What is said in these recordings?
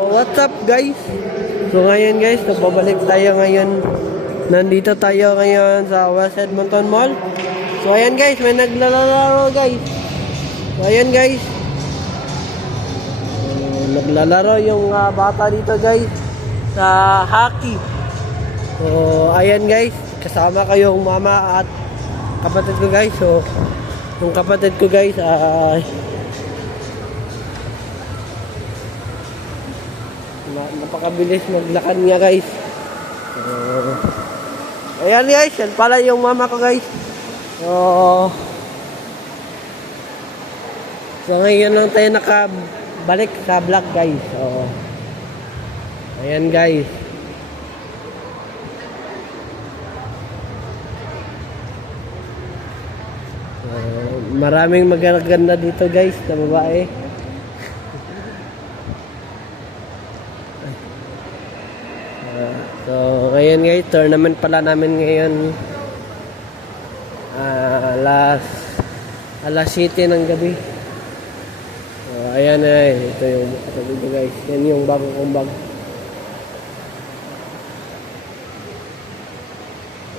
What's up guys? So ngayon guys, nagbabalik tayo ngayon. Nandito tayo ngayon sa West Edmonton Mall. So ayan guys, may naglalaro guys. So ayan guys. Naglalaro yung bata dito guys sa hockey. So ayan guys, kasama ko yung mama at kapatid ko guys. So yung kapatid ko guys ay napakabilis maglakad niya guys. Ayan guys, yan pala yung mama ko guys. So ngayon lang tayo nakabalik sa vlog guys. Ayan guys. Maraming magaganda dito guys na babae. So ngayon guys, tournament pala namin ngayon. Alas 7 ng gabi. So ayan ito yung katabi ko guys. Yan yung bago kong bag.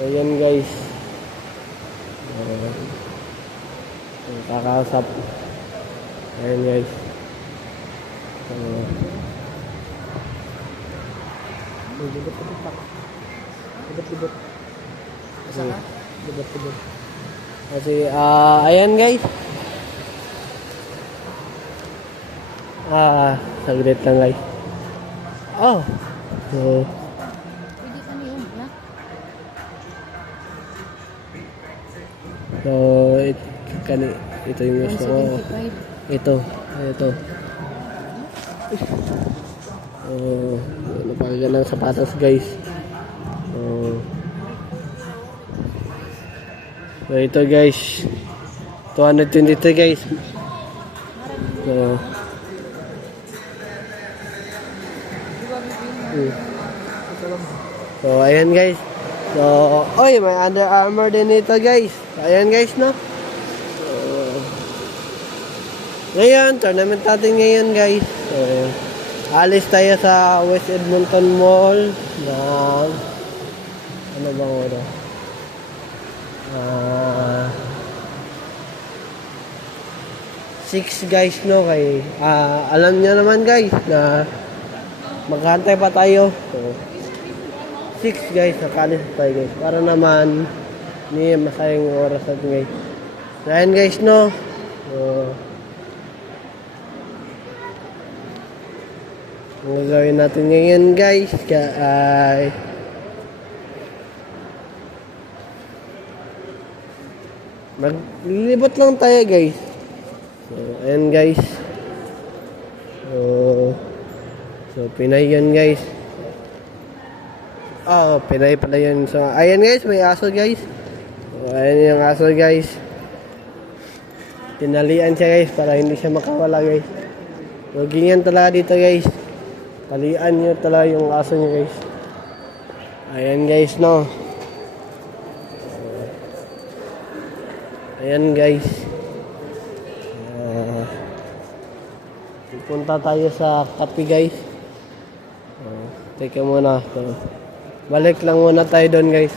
Ayan guys. Kakausap. Ayan guys. Libot. Libot. Kasi, ayan guys. Saglit lang guys. So, ito yung gusto ko. Ito. Napakaganda ng sapatos guys. So ito guys, 223 guys. So ayan guys. So may Under Armour din ito guys. Ayan guys, no. Ngayon, tournament natin ngayon guys. So alis tayo sa West Edmonton Mall ng ano bang oras? 6 guys, no, kay alam niya naman guys na maghantay pa tayo. So 6 guys, nakalis tayo guys para naman hindi masayang oras natin guys. So ayan guys, no. Ang gagawin natin ngayon guys ay maglilibot lang tayo guys. So ayan guys. So Pinay yun guys. Pinay pala yun. So ayan guys, may aso guys. So ayan yung aso guys. Tinalian siya guys para hindi siya makawala guys. So ganyan talaga dito guys. Talian nyo talaga yung aso nyo guys. Ayan guys, no. Ayan guys. Pupunta tayo sa kape guys. Teka muna. Balik lang muna tayo doon guys.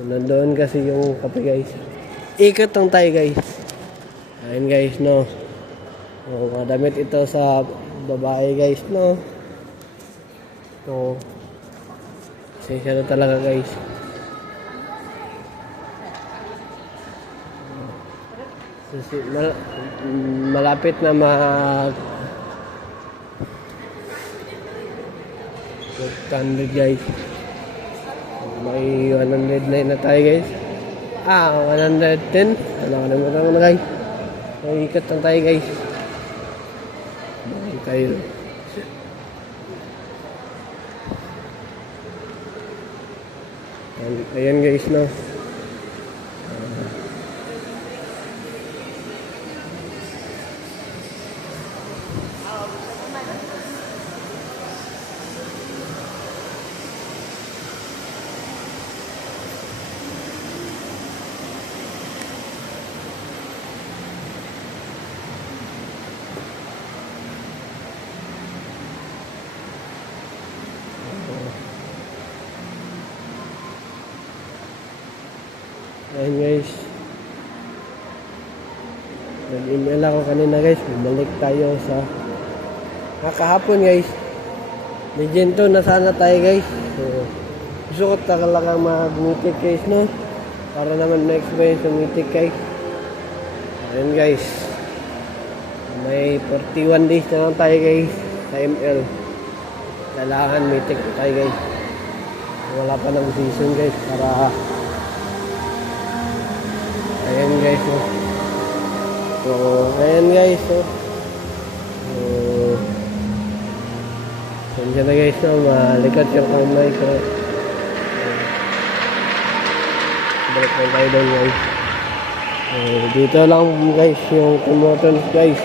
Nandoon kasi yung kape guys. Ikot lang tayo guys. Ayan guys, no. Madamit ito sa babae guys, no. So sensya na talaga guys. Malapit na mag 100 guys. May 109 na tayo guys. 110. Wala na guys. May ikot lang tayo guys. Tayo. Ayan guys, no. Ayan guys. Nag-email ako kanina guys. Bumalik tayo sa kahapon guys. Legend to na sana tayo guys. So, gusto ko talagang mag-mythic guys no. Para naman ma-experience yung mythic guys. Ayan guys. May 41 days na lang tayo guys sa ML. Kailangan mythic tayo guys. Wala pa ng season guys para ayan guys no. So ayan guys no. Nandiyan na guys no, malikat yung kamay ko. Balik na tayo doon guys. Dito lang guys yung promotions guys.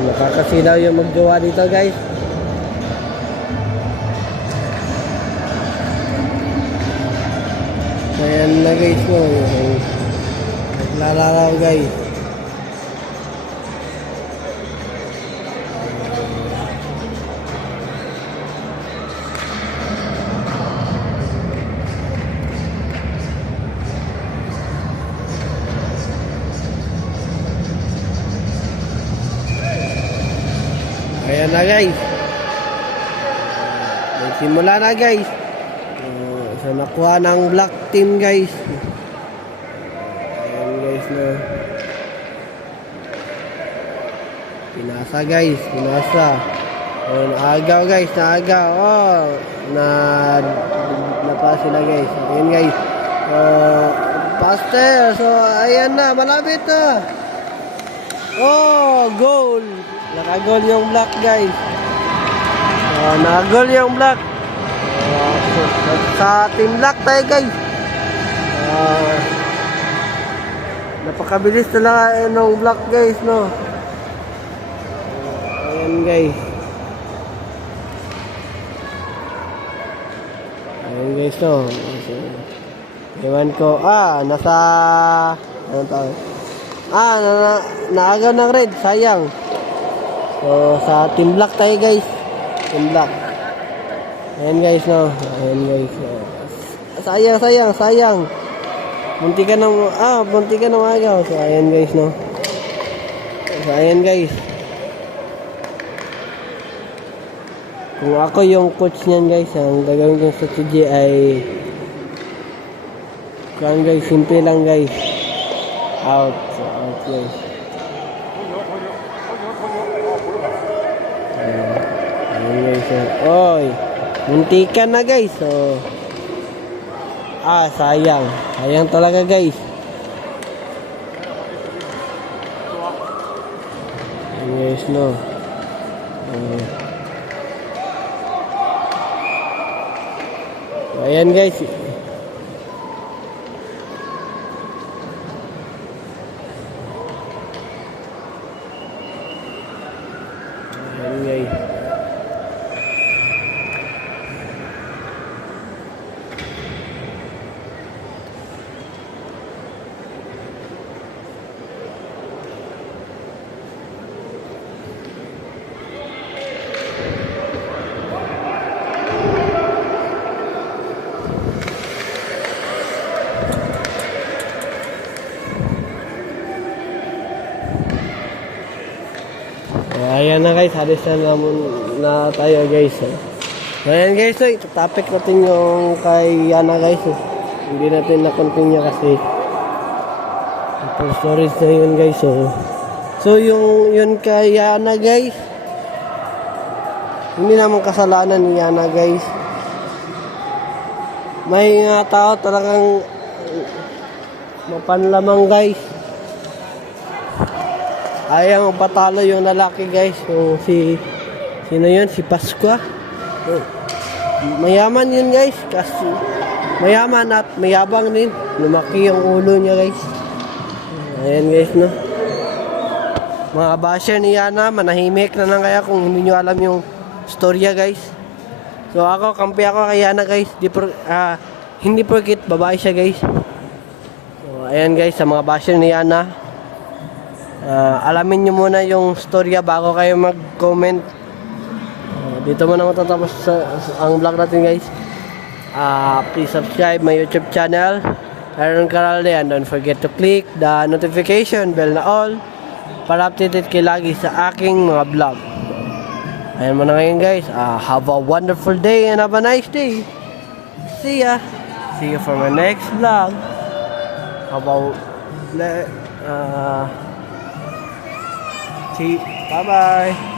Nakakasilaw yung magjowa dito guys. Ayan na guys no. Naglalaraw guys. Ayan na guys. Simula na guys. So nakuha ng black team guys. Ayan guys na. Pinasa guys. Pinasa. Naagaw guys. Naagaw. Oh. Napa sila guys. Ayan guys. Pastel. So ayan na. Malapit na. Oh. Goal. Nakagol yung black guys. Nakagol yung black. Sa team black tayo guys. Napakabilis talaga ng black guys no. Ayan guys. Ayan guys no. Ewan ko. Nasa ano tawag? Naagaw ng red. Sayang. So, sa team black tayo guys. Team black. Ayan guys no. Ayan guys. Sayang. Munti ka ng agaw. So, ayan guys no. So, ayan guys. Kung ako yung coach niyan guys, ang gagawin kong strategy ay kung guys, simple lang guys. Out. So, out guys. Ayan guys. Oy. Muntikan na guys. So, sayang. Sayang talaga guys. Ayan guys no. Ayan guys. Ayan guys. Ayan na guys, halos na tayo guys. Ayan guys, itatopic natin yung kay Yana guys. Hindi natin na-continue kasi full storage na yun guys. So yung yun kay Yana guys, hindi naman kasalanan ni Yana guys. May tao talagang mapanlamang guys. Ayaw patalo yung lalaki guys. Yung sino yun? Si Pasqua. Mayaman yun guys. Kasi mayaman at mayabang din. Lumaki yung ulo niya guys. Ayan guys no. Mga basher ni Yana, manahimik na lang kaya kung hindi nyo alam yung storya guys. So ako, kampi ako kay Yana guys. Hindi porkit babae siya guys. So ayan guys, sa mga basher ni Yana, alamin nyo muna yung storya bago kayo mag-comment. Dito mo na matatapos ang vlog natin guys. Please subscribe my YouTube channel, Aaron Caralde, and don't forget to click the notification bell na all para updated kayo lagi sa aking mga vlog. Ayan mo na ngayon guys. Have a wonderful day and have a nice day. See ya. See you for my next vlog. See. Bye bye.